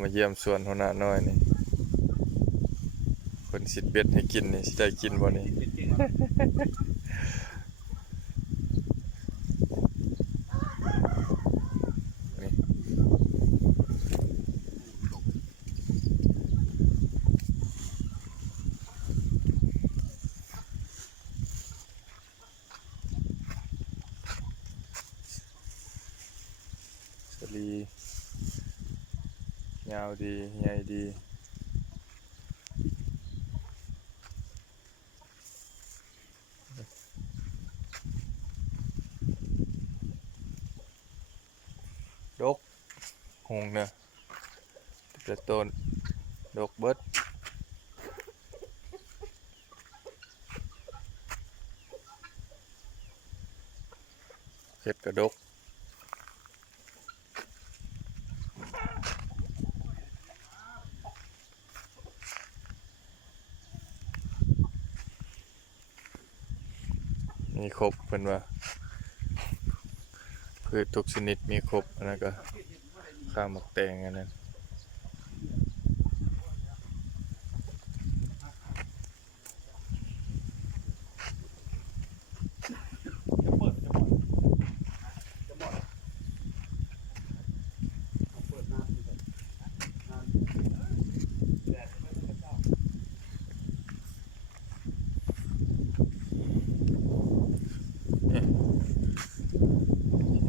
มาเยี่ยมสวนหัวหน้าน้อยนี่คนสิเป็ดให้กินนี่สิได้กินบ่นี่สลียาวดีใหญ่ดีดกหงเนี่ยแต่ต้นดกเบิดเห็ดกระดกมีครบเป็นว่าพืชทุกชนิดมีครบอันนั้นก็ข้าวหมกแตงอันนั้น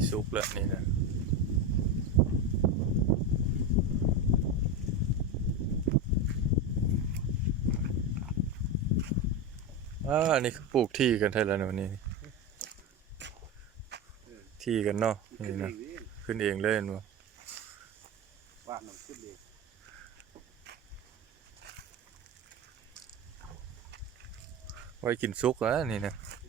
สุกแล้วนี่นะอันนี้ปลูกที่กันไทยแล้วนะวันนี้ที่กันเนาะนี่นะขึ้นเองเลยเนาะว่ามันขึ้นเองไว้กินซุกแล้วนี่นะ กิ